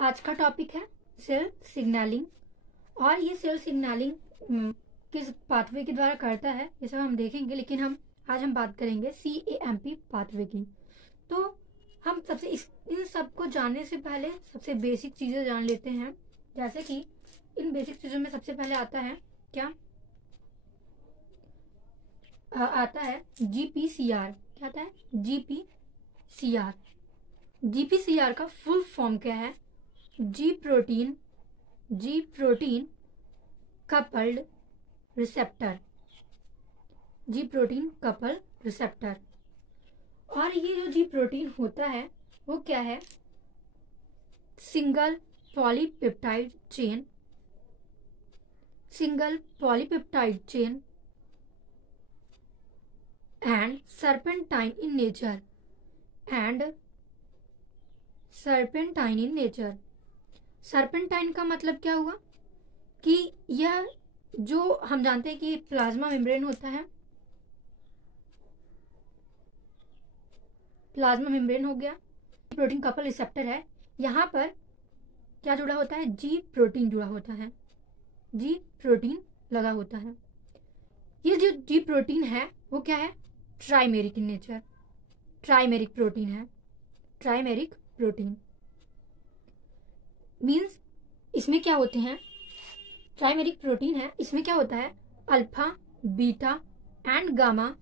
आज का टॉपिक है सेल सिग्नलिंग, और ये सेल सिग्नलिंग किस पाथवे के द्वारा करता है ये सब हम देखेंगे, लेकिन आज हम बात करेंगे CAMP पाथवे की। तो हम इन सब को जानने से पहले सबसे बेसिक चीजें जान लेते हैं, जैसे कि इन बेसिक चीजों में सबसे पहले आता है क्या, आता है GPCR। क्या आता है? GPCR। GPCR का फुल फॉर्म क्या है? जी प्रोटीन कपल्ड रिसेप्टर, जी प्रोटीन कपल रिसेप्टर। और ये जो जी प्रोटीन होता है वो क्या है? Single polypeptide chain, single polypeptide chain and serpentine in nature, and serpentine in nature. Serpentine का मतलब क्या हुआ कि यह जो हम जानते हैं कि प्लाज्मा मेम्ब्रेन होता है, प्लाज्मा मेम्ब्रेन हो गया, प्रोटीन कपल रिसेप्टर है, यहाँ पर क्या जुड़ा होता है? जी प्रोटीन जुड़ा होता है, जी प्रोटीन लगा होता है। ये जो जी प्रोटीन है वो क्या है? Trimeric in nature, trimeric protein है, ट्राइमेरिक प्रोटीन मीन्स इसमें क्या होते हैं? ट्राइमेरिक प्रोटीन है, इसमें क्या होता है? अल्फा, बीटा एंड गामा,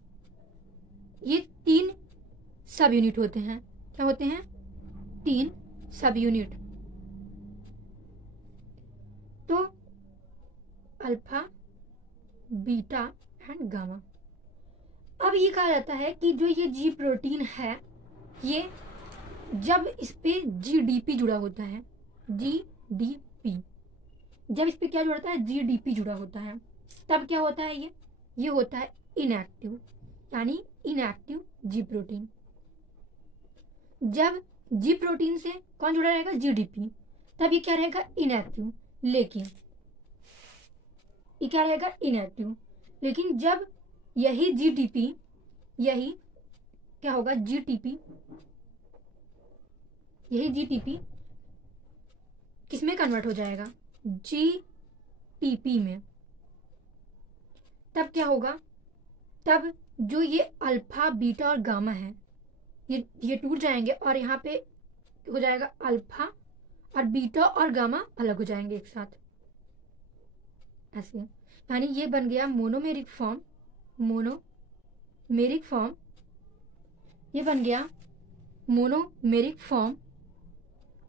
ये 3 सब यूनिट होते हैं। क्या होते हैं? 3 सब यूनिट। तो अल्फा, बीटा एंड गामा। अब ये कहा जाता है कि जो ये जी प्रोटीन है, ये जब इस पे GDP जुड़ा होता है, GDP, जब इस पे क्या जुड़ा होता है? GDP जुड़ा होता है, तब क्या होता है? ये होता है इनएक्टिव, यानी इनएक्टिव जी प्रोटीन। जब जी प्रोटीन से कौन जुड़ा रहेगा? GDP, तब ये क्या रहेगा? इनएक्टिव। लेकिन ये क्या रहेगा? इनएक्टिव। लेकिन जब यही GDP, यही क्या होगा? GTP, यही GTP किसमें कन्वर्ट हो जाएगा? GTP में। तब क्या होगा? तब जो ये अल्फा, बीटा और गामा है, ये टूट जाएंगे और यहाँ पे हो जाएगा अल्फा और बीटा और गामा अलग हो जाएंगे एक साथ, ऐसे। यानी ये बन गया मोनोमेरिक फॉर्म, मोनोमेरिक फॉर्म, ये बन गया मोनोमेरिक फॉर्म,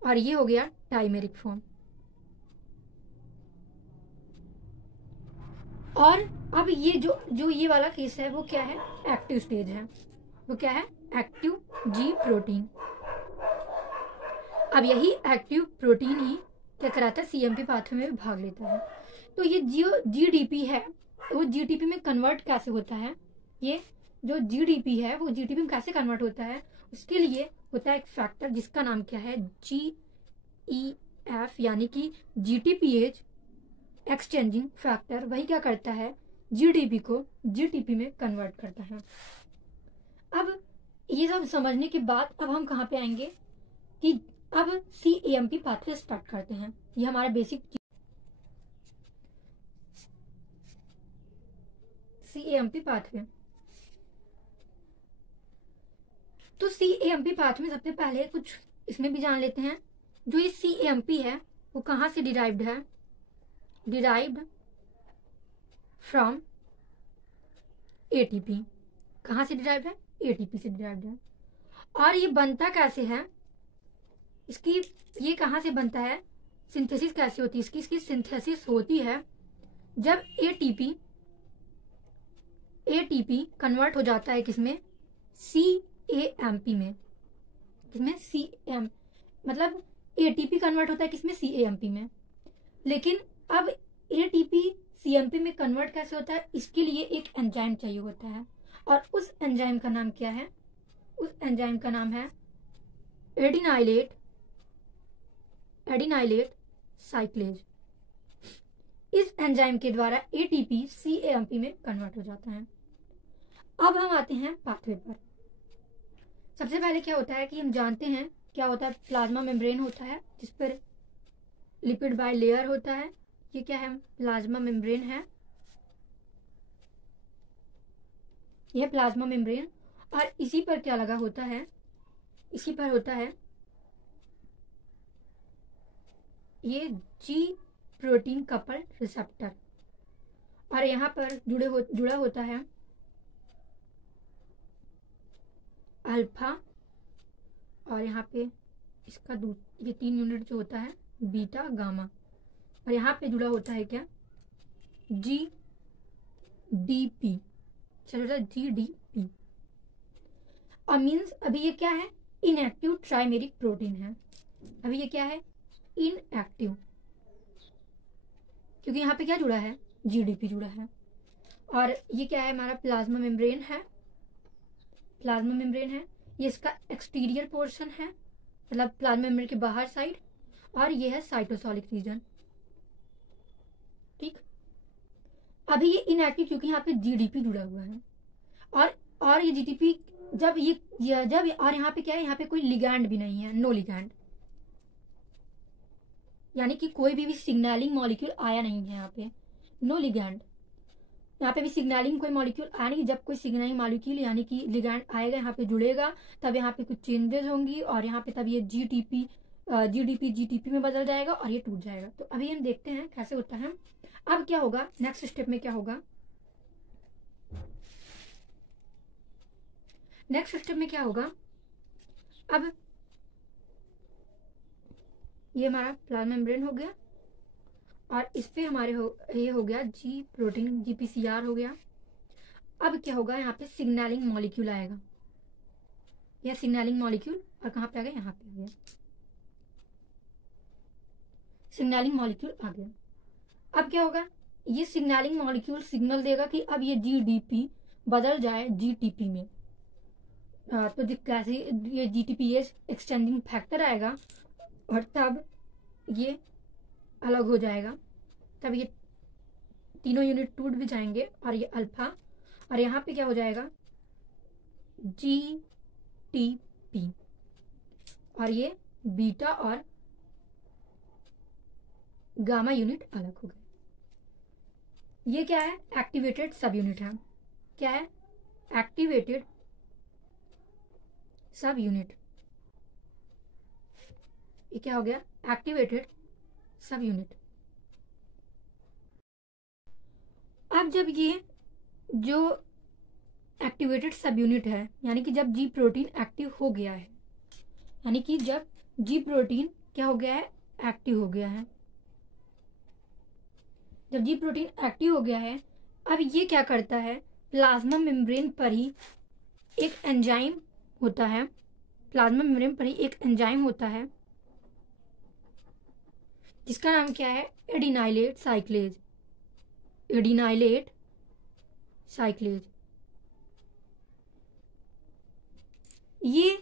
और ये हो गया डाइमेरिक फॉर्म। और अब ये जो ये वाला केस है वो क्या है? एक्टिव स्टेज है। वो क्या है? एक्टिव जी प्रोटीन। अब यही एक्टिव प्रोटीन ही क्या कराता है? CMP पाथवे में भाग लेता है। तो ये जो GDP है वो GTP में कन्वर्ट कैसे होता है? ये जो GDP है वो GTP में कैसे कन्वर्ट होता है? उसके लिए होता है एक फैक्टर जिसका नाम क्या है? GEF, यानी कि GTPase एक्सचेंजिंग फैक्टर। वही क्या करता है? GDP को GTP में कन्वर्ट करता है। अब ये सब समझने के बाद अब हम कहाँ पे आएंगे कि अब CAMP पाथवे स्टार्ट करते हैं। ये हमारा बेसिक CAMP पाथवे। तो CAMP पाथवे में सबसे पहले कुछ इसमें भी जान लेते हैं। जो ये CAMP है वो कहाँ से डिराइव्ड है? Derived from ATP। कहाँ से डिराइव्ड है? ATP से डिराइव्ड है। और ये बनता कैसे है? इसकी ये कहाँ से बनता है? सिंथेसिस कैसे होती है इसकी सिंथेसिस होती है जब ATP कन्वर्ट हो जाता है किसमें? CAMP में। किसमें? CM, मतलब ATP कन्वर्ट होता है किसमें? CAMP में। लेकिन अब ATP CMP में कन्वर्ट कैसे होता है? इसके लिए एक एंजाइम चाहिए होता है, और उस एंजाइम का नाम क्या है? उस एंजाइम का नाम है एडिनाइलेट साइक्लेज। इस एंजाइम के द्वारा ATP CAMP में कन्वर्ट हो जाता है। अब हम आते हैं पाथवे पर। सबसे पहले क्या होता है कि हम जानते हैं क्या होता है? प्लाज्मा मेम्ब्रेन होता है जिस पर लिपिड बाय लेयर होता है। ये क्या है? प्लाज्मा मेम्ब्रेन है। यह प्लाज्मा मेम्ब्रेन, और इसी पर क्या लगा होता है? इसी पर होता है ये जी प्रोटीन कपल रिसेप्टर, और यहाँ पर जुड़ा होता है अल्फा, और यहाँ पे इसका ये 3 यूनिट जो होता है बीटा गामा, और यहाँ पे जुड़ा होता है क्या? G D P. चलो जी डी पी। और मीन्स अभी ये क्या है? इनएक्टिव ट्राइमेरिक प्रोटीन है। अभी ये क्या है? इनएक्टिव, क्योंकि यहाँ पे क्या जुड़ा है? जीडीपी जुड़ा है। और ये क्या है? हमारा प्लाज्मा मेम्ब्रेन है। प्लाज्मा मेम्ब्रेन है, ये इसका एक्सटीरियर पोर्शन है, मतलब प्लाज्मा मेम्ब्रेन के बाहर साइड, और ये है साइटोसोलिक रीजन। ठीक। अभी ये इनएक्टिव क्योंकि यहाँ पे जीडीपी जुड़ा हुआ है, और ये जीडीपी जब और यहाँ पे क्या है? यहाँ पे कोई लिगैंड भी नहीं है, नो लिगैंड, यानी कि कोई भी सिग्नलिंग मॉलिक्यूल आया नहीं है यहाँ पे, नो लिगैंड। यहाँ पे भी सिग्नलिंग कोई मॉलिक्यूल आया नहीं। जब कोई सिग्नलिंग मॉलिक्यूल यानी कि लिगैंड आएगा, यहाँ पे जुड़ेगा, तब यहाँ पे कुछ चेंजेस होंगी, और यहाँ पे तब ये जीडीपी जीटीपी में बदल जाएगा और ये टूट जाएगा। तो अभी हम देखते हैं कैसे होता है। अब क्या होगा? नेक्स्ट स्टेप में क्या होगा? नेक्स्ट स्टेप में क्या होगा? अब ये हमारा प्लाज्मा मेम्ब्रेन हो गया, और इस पे हमारे ये हो गया जी प्रोटीन, जीपीसीआर हो गया। अब क्या होगा? यहाँ पे सिग्नलिंग मॉलिक्यूल आएगा, यह सिग्नलिंग मॉलिक्यूल, और कहाँ पे आ गया? यहाँ पे आ गया, सिग्नलिंग मॉलिक्यूल आ गया। अब क्या होगा? ये सिग्नलिंग मॉलिक्यूल सिग्नल देगा कि अब ये जीडीपी बदल जाए जीटीपी में। तो कैसे ये जीटीपी एक्सटेंडिंग फैक्टर आएगा, और तब ये अलग हो जाएगा, तब ये तीनों यूनिट टूट भी जाएंगे, और ये अल्फा, और यहाँ पे क्या हो जाएगा? जी टी पी, और ये बीटा और गामा यूनिट अलग हो गए। ये क्या है? एक्टिवेटेड सब यूनिट है। क्या है? एक्टिवेटेड सब यूनिट। ये क्या हो गया? एक्टिवेटेड सब यूनिट। अब जब ये जो एक्टिवेटेड सब यूनिट है, यानी कि जब जी प्रोटीन एक्टिव हो गया है, यानी कि जब जी प्रोटीन क्या हो गया है? एक्टिव हो गया है। जब जी प्रोटीन एक्टिव हो गया है, अब ये क्या करता है? प्लाज्मा मेम्ब्रेन पर ही एक एंजाइम होता है, प्लाज्मा मेम्ब्रेन पर ही एक एंजाइम होता है, जिसका नाम क्या है? एडिनाइलेट साइक्लेज। एडिनाइलेट साइक्लेज। ये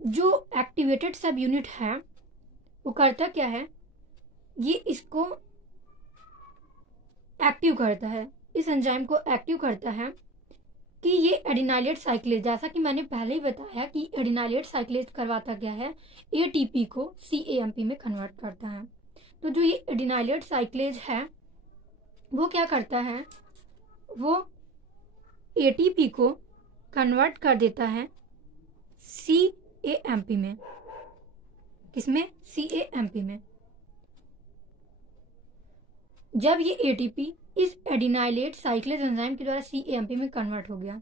जो एक्टिवेटेड सब यूनिट है वो करता क्या है? ये इसको एक्टिव करता है, इस एंजाइम को एक्टिव करता है कि ये एडिनाइलेट साइक्लेज, जैसा कि मैंने पहले ही बताया कि एडिनाइलेट साइक्लेज करवाता क्या है? एटीपी को सीएएमपी में कन्वर्ट करता है। तो जो ये एडिनाइलेट साइक्लेज है वो क्या करता है? वो एटीपी को कन्वर्ट कर देता है सीएएमपी में। किसमें? सीएएमपी में। जब ये एटीपी इस एडिनाइलेट साइक्लेज एंजाइम के द्वारा सीएएमपी में कन्वर्ट हो गया,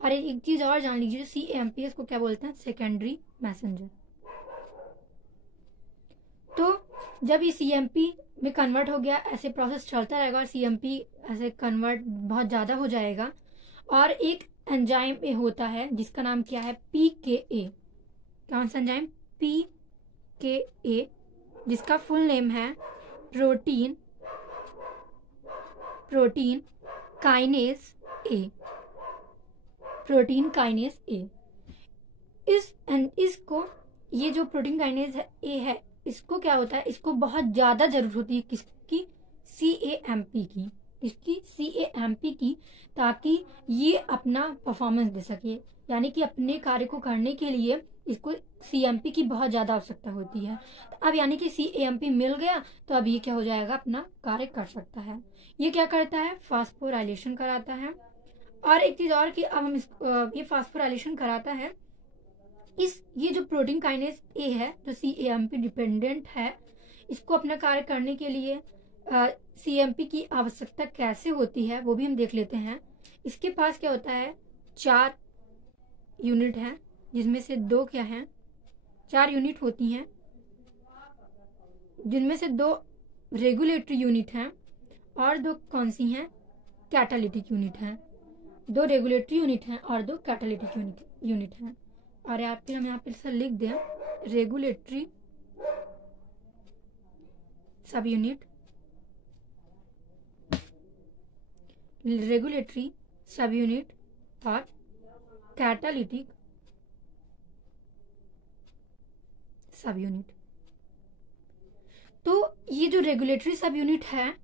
और एक चीज और जान लीजिए, सीएएमपी इसको क्या बोलते हैं? Secondary messenger. तो जब ये सीएमपी में कन्वर्ट हो गया, ऐसे प्रोसेस चलता रहेगा, और सीएमपी ऐसे कन्वर्ट बहुत ज्यादा हो जाएगा, और एक एंजाइम होता है जिसका नाम क्या है? पीकेए। कौन सा एंजाइम? पीकेए, जिसका फुल नेम है protein kinase A. Protein kinase A. इसको ये जो प्रोटीन काइनेज ए है, इसको क्या होता है? इसको बहुत ज्यादा जरूरत होती है किसकी? सीएएमपी की। इसकी सीएएमपी की, ताकि ये अपना परफॉर्मेंस दे सके, यानी कि अपने कार्य को करने के लिए इसको CAMP की बहुत ज़्यादा आवश्यकता होती है। तो अब यानी कि CAMP मिल गया तो अब ये क्या हो जाएगा, अपना कार्य कर सकता है। ये क्या करता है, फास्फोराइलेशन कराता है। और एक चीज़ और कि अब हम ये फास्फोराइलेशन कराता है, ये जो प्रोटीन काइनेज ए है जो CAMP डिपेंडेंट है, इसको अपना कार्य करने के लिए CAMP की आवश्यकता कैसे होती है वो भी हम देख लेते हैं। इसके पास क्या होता है, 4 यूनिट हैं, जिसमें से 2 क्या हैं, 4 यूनिट होती हैं, जिनमें से 2 रेगुलेटरी यूनिट हैं और 2 कौन सी हैं, कैटालिटिक यूनिट हैं। 2 रेगुलेटरी यूनिट हैं और 2 कैटालिटिक यूनिट हैं। और हम यहाँ पे लिख दें, रेगुलेटरी सब यूनिट, रेगुलेटरी सब यूनिट और कैटालिटिक सब यूनिट। तो ये जो रेगुलेटरी सब यूनिट है,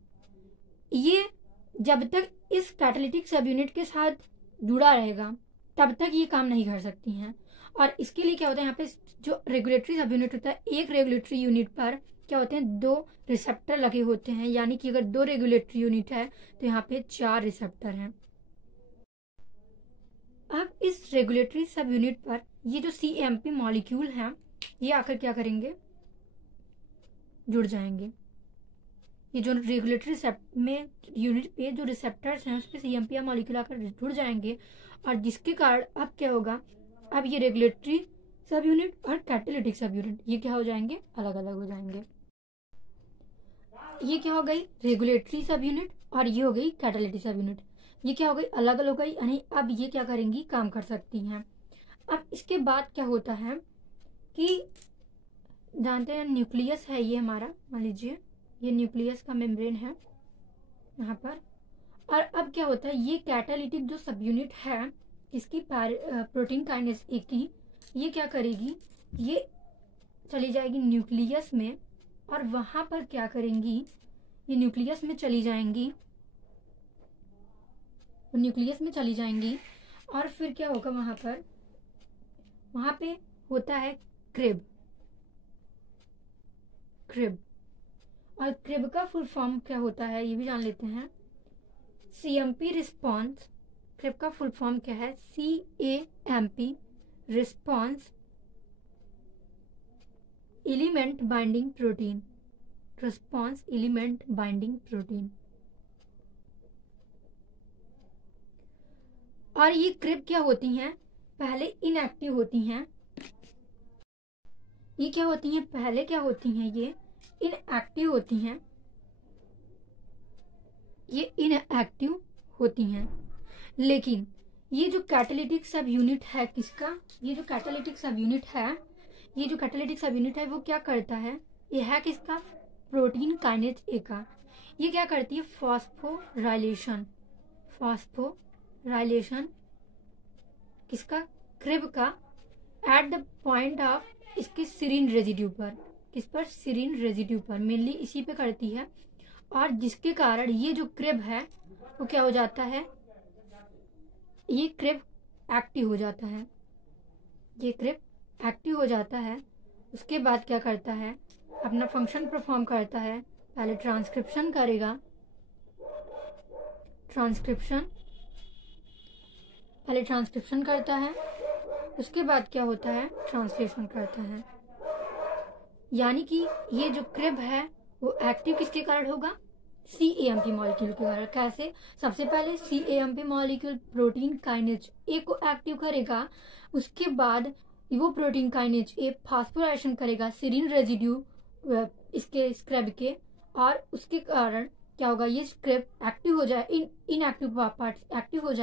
ये जब तक इस कैटालिटिक सब यूनिट के साथ जुड़ा रहेगा तब तक ये काम नहीं कर सकती हैं। और इसके लिए क्या होता है, यहाँ पे जो रेगुलेटरी सब यूनिट होता है, एक रेगुलेटरी यूनिट पर क्या होते हैं, 2 रिसेप्टर लगे होते हैं। यानी कि अगर 2 रेगुलेटरी यूनिट है तो यहाँ पे 4 रिसेप्टर हैं। अब इस रेगुलेटरी सब यूनिट पर ये जो CAMP मॉलिक्यूल हैं, ये आकर क्या करेंगे, जुड़ जाएंगे। ये जो रेगुलेटरी में यूनिट पे जो रिसेप्टर्स हैं उस पर CAMP मॉलिक्यूल आकर जुड़ जाएंगे। और जिसके कारण अब क्या होगा, अब ये रेगुलेटरी सब यूनिट और कैटालिटिक सब यूनिट ये क्या हो जाएंगे, अलग अलग हो जाएंगे। ये क्या हो गई, रेगुलेटरी सब यूनिट, और ये हो गई कैटालिटिक सब यूनिट। ये क्या हो गई, अलग अलग हो गई, यानी अब ये क्या करेंगी, काम कर सकती हैं। अब इसके बाद क्या होता है कि जानते हैं, न्यूक्लियस है ये हमारा, मान लीजिए ये न्यूक्लियस का मेम्ब्रेन है यहाँ पर। और अब क्या होता है, ये कैटालिटिक जो सब यूनिट है इसकी प्रोटीन काइनेज ए की, ये क्या करेगी, ये चली जाएगी न्यूक्लियस में और वहां पर क्या करेंगी, ये न्यूक्लियस में चली जाएंगी, न्यूक्लियस में चली जाएंगी। और फिर क्या होगा, वहां पे होता है क्रिब। और क्रिब का फुल फॉर्म क्या होता है ये भी जान लेते हैं, CAMP रिस्पॉन्स। क्रिब का फुल फॉर्म क्या है, CAMP response element binding protein, response element binding protein. और ये क्रिब क्या होती हैं, पहले इनएक्टिव होती हैं। ये क्या होती हैं, पहले क्या होती हैं, ये इनएक्टिव होती हैं, ये इनएक्टिव होती हैं। लेकिन ये जो कैटालिटिक सब यूनिट है किसका, ये जो कैटालिटिक सब यूनिट है, ये जो कैटालिटिक सब यूनिट है वो क्या करता है, ये है किसका, प्रोटीन काइनेज ए का। ये क्या करती है, फास्फोराइलेशन किसका, क्रिब का, एट द पॉइंट ऑफ इसके सीरीन रेजिड्यू पर, किस पर, सीरीन रेजिड्यू पर, मेनली इसी पे करती है। और जिसके कारण ये जो क्रिब है वो क्या हो जाता है, ये क्रिब एक्टिव हो जाता है, ये क्रिब एक्टिव हो जाता है। उसके बाद क्या करता है, अपना फंक्शन परफॉर्म करता है। पहले ट्रांसक्रिप्शन करेगा, पहले ट्रांसक्रिप्शन करता है, उसके बाद क्या होता है, ट्रांसलेशन करता है। यानी कि ये जो क्रिब है वो एक्टिव किसके कारण होगा, CAMP मॉलिक्यूल के कारण। कैसे, सबसे पहले CAMP molecule protein kinase A को एक्टिव करेगा, उसके बाद वो प्रोटीन काइनेज ए फास्फोराइलेशन करेगा सीरीन रेजिड्यू इसके स्क्रैब के, और उसके कारण क्या होगा, ये स्क्रैब एक्टिव हो जाए, इनएक्टिव पार्ट्स एक्टिव हो जाए।